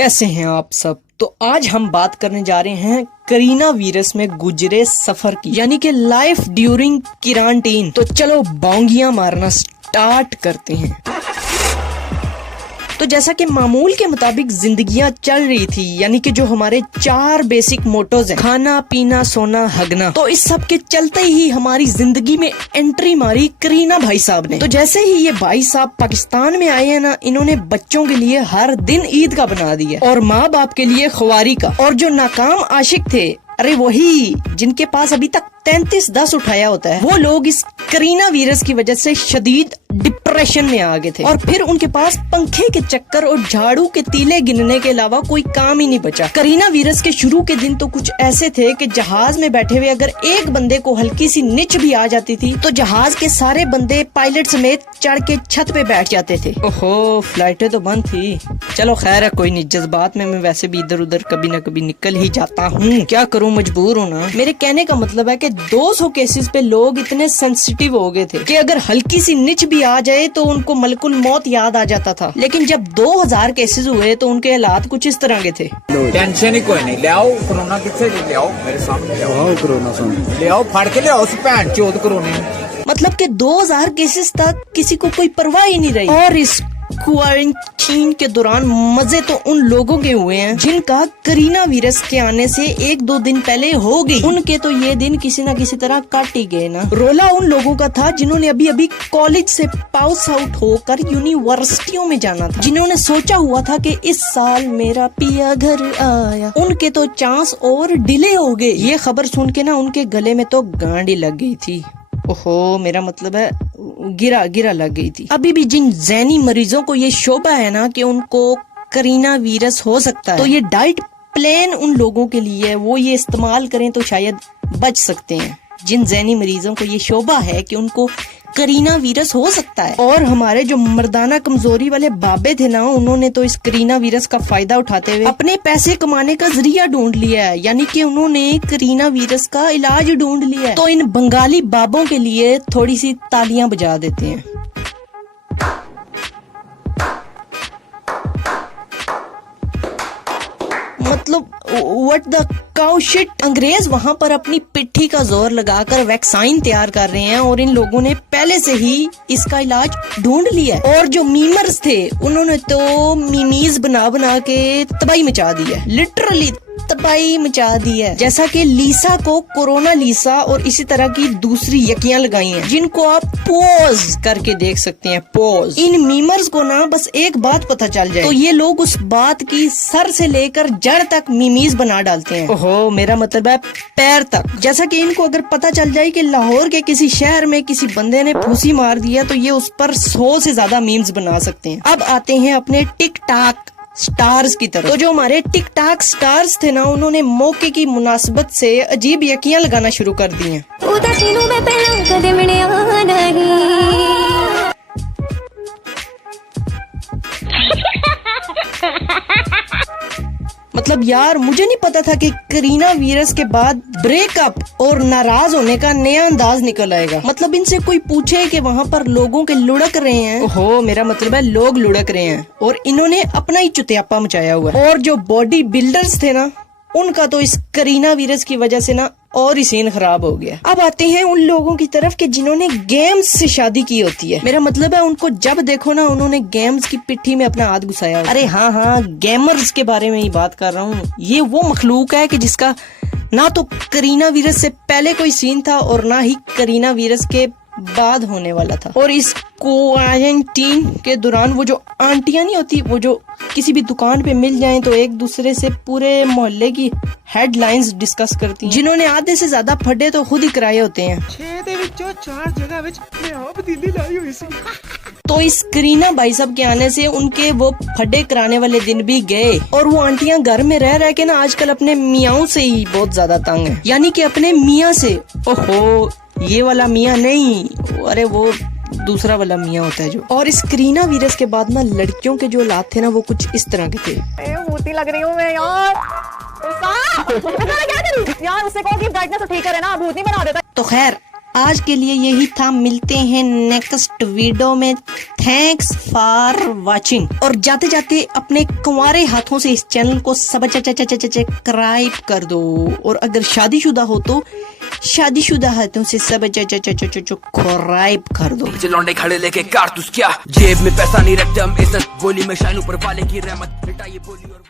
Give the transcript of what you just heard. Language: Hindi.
कैसे हैं आप सब। तो आज हम बात करने जा रहे हैं करीना वीरस में गुजरे सफर की, यानी कि लाइफ ड्यूरिंग क्वारंटीन। तो चलो बांगियां मारना स्टार्ट करते हैं। तो जैसा कि मामूल के मुताबिक जिंदगियां चल रही थी, यानी कि जो हमारे 4 बेसिक मोटोज हैं, खाना पीना सोना हगना, तो इस सब के चलते ही हमारी जिंदगी में एंट्री मारी करीना भाई साहब ने। तो जैसे ही ये भाई साहब पाकिस्तान में आए हैं ना, इन्होंने बच्चों के लिए हर दिन ईद का बना दिया और माँ बाप के लिए ख्वारी का। और जो नाकाम आशिक थे, अरे वही जिनके पास अभी तक 33-10 उठाया होता है, वो लोग इस करीना वीरस की वजह से शदीद डिप्रेशन में आ गए थे। और फिर उनके पास पंखे के चक्कर और झाड़ू के तीले गिनने के अलावा कोई काम ही नहीं बचा। करीना वीरस के शुरू के दिन तो कुछ ऐसे थे कि जहाज में बैठे हुए अगर एक बंदे को हल्की सी निच भी आ जाती थी तो जहाज के सारे बंदे पायलट समेत चढ़ के छत पे बैठ जाते थे। ओहो, फ्लाइटें तो बंद थी। चलो खैर है, कोई नहीं, जज्बात में मैं वैसे भी इधर उधर कभी न कभी निकल ही जाता हूँ, क्या करूँ, मजबूर हूँ ना। मेरे कहने का मतलब है कि 200 केसेस पे लोग इतने सेंसिटिव हो गए थे कि अगर हल्की सी निच भी आ जाए तो उनको मलकुल मौत याद आ जाता था। लेकिन जब 2000 केसेस हुए तो उनके हालात कुछ इस तरह के थे। टेंशन ही कोई नहीं, ले आओ कोरोना, किससे ले आओ, मेरे सामने ले आओ कोरोना, सामने ले आओ, फाड़ के ले आओ भैन चोद कोरोना। मतलब कि 2000 केसेस तक किसी को कोई परवाह ही नहीं रही। और इस क्वारंटीन के दौरान मजे तो उन लोगों के हुए हैं जिनका करीना वीरस के आने से 1-2 दिन पहले हो गई। उनके तो ये दिन किसी न किसी तरह काट ही गए ना। रोला उन लोगों का था जिन्होंने अभी अभी कॉलेज से पास आउट होकर यूनिवर्सिटियों में जाना था, जिन्होंने सोचा हुआ था कि इस साल मेरा पिया घर आया। उनके तो चांस और डिले हो गए। ये खबर सुन के ना उनके गले में तो गांडी लग गई थी। ओहो, मेरा मतलब है गिरा लग गई थी। अभी भी जिन ज़हनी मरीजों को ये शोबा है ना कि उनको करीना वीरस हो सकता है, तो ये डाइट प्लान उन लोगों के लिए है, वो ये इस्तेमाल करें तो शायद बच सकते हैं। जिन ज़हनी मरीजों को ये शोबा है कि उनको करीना वीरस हो सकता है। और हमारे जो मर्दाना कमजोरी वाले बाबे थे ना, उन्होंने तो इस करीना वीरस का फायदा उठाते हुए अपने पैसे कमाने का जरिया ढूंढ लिया है, यानी कि उन्होंने करीना वीरस का इलाज ढूंढ लिया है। तो इन बंगाली बाबों के लिए थोड़ी सी तालियां बजा देते हैं। मतलब व्हाट द काउ शिट। अंग्रेज वहाँ पर अपनी पिट्ठी का जोर लगाकर वैक्सीन तैयार कर रहे हैं और इन लोगों ने पहले से ही इसका इलाज ढूंढ लिया है। और जो मीमर्स थे उन्होंने तो मीमीज बना के तबाही मचा दी है, लिटरली तबाही मचा दी है। जैसा कि लीसा को कोरोना लीसा और इसी तरह की दूसरी यकियां लगाई हैं, जिनको आप पॉज करके देख सकते हैं, पॉज। इन मीमर्स को ना बस एक बात पता चल जाए तो ये लोग उस बात की सर से लेकर जड़ तक मीमीज बना डालते हैं। ओहो, मेरा मतलब है पैर तक। जैसा कि इनको अगर पता चल जाए कि लाहौर के किसी शहर में किसी बंदे ने फूसी मार दिया तो ये उस पर 100 से ज्यादा मीम्स बना सकते हैं। अब आते हैं अपने टिकटॉक स्टार्स की तरफ। तो जो हमारे टिकटॉक स्टार्स थे ना, उन्होंने मौके की मुनासिबत से अजीब यकियां लगाना शुरू कर दी हैं। मतलब यार, मुझे नहीं पता था कि करीना वीरस के बाद ब्रेकअप और नाराज होने का नया अंदाज निकल आएगा। मतलब इनसे कोई पूछे कि वहाँ पर लोगों के लुढ़क रहे हैं, ओहो, मेरा मतलब है लोग लुढ़क रहे हैं और इन्होंने अपना ही चुतियापा मचाया हुआ है। और जो बॉडी बिल्डर्स थे ना, उनका तो इस करीना वीरस की वजह से ना और ही सीन खराब हो गया। अब आते हैं उन लोगों की तरफ कि जिन्होंने गेम्स से शादी की होती है। मेरा मतलब है उनको जब देखो ना, उन्होंने गेम्स की पिट्ठी में अपना हाथ घुसाया। अरे हाँ, गेमर्स के बारे में ही बात कर रहा हूँ। ये वो मखलूक है कि जिसका ना तो करीना वीरस से पहले कोई सीन था और ना ही करीना वीरस के बाद होने वाला था। और इस क्वारंटीन के दौरान वो जो आंटियां नहीं होती, वो जो किसी भी दुकान पे मिल जाएं तो एक दूसरे से पूरे मोहल्ले की हेडलाइंस डिस्कस करती हैं। जिन्होंने आधे से ज्यादा फड्डे तो खुद ही कराए होते हैं। 6 ਦੇ ਵਿੱਚੋਂ 4 जगह ਵਿੱਚ मैं आप दिल्ली लाई हुई सी। तो इस करीना भाई साहब के आने से उनके वो फड्डे कराने वाले दिन भी गए। और वो आंटियां घर में रह के ना आजकल अपने मियाओं से ही बहुत ज्यादा तंग है, यानी कि अपने मियाँ से। ओहो, ये वाला मियाँ नहीं, अरे वो दूसरा वाला मियाँ होता है जो। और इस करीना वीरस के बाद ना लड़कियों के जो हालात थे ना, वो कुछ इस तरह के थे। मोटी लग रही हूँ मैं यार, क्या करूं यार, उससे कहो कि ब्राइटनेस तो ठीक करे ना, भूत नहीं बना देता। तो खैर आज के लिए यही था, मिलते हैं नेक्स्ट वीडियो में। Thanks for watching. और जाते जाते अपने कुंवारे हाथों से इस चैनल को सब्सक्राइब कर दो, और अगर शादीशुदा हो तो शादीशुदा हाथों से सब्सक्राइब कर दो। लौंडे खड़े लेके कारतूस क्या, जेब में पैसा नहीं रखते हम, इज्जत गोली में शाइन ऊपर वाले की रहमत, बेटा ये बोली और